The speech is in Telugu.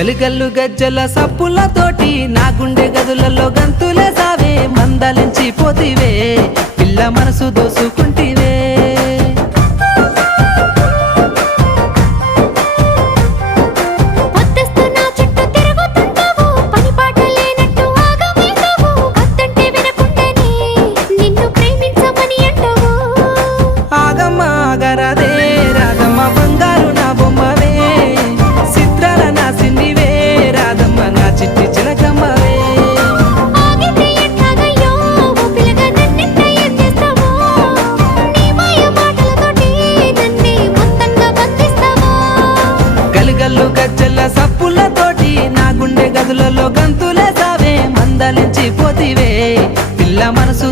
గలిగల్లు గజ్జల సప్పులతోటి నా గుండె గదులలో గంతులే సావే మందలించి పోతివే పిల్ల మనసు దోసుకుంటివే గల్లు గజ్జల సప్పులతోటి నా గుండె గదులలో గంతులే సావే మందలించి పోతివే పిల్ల మనసు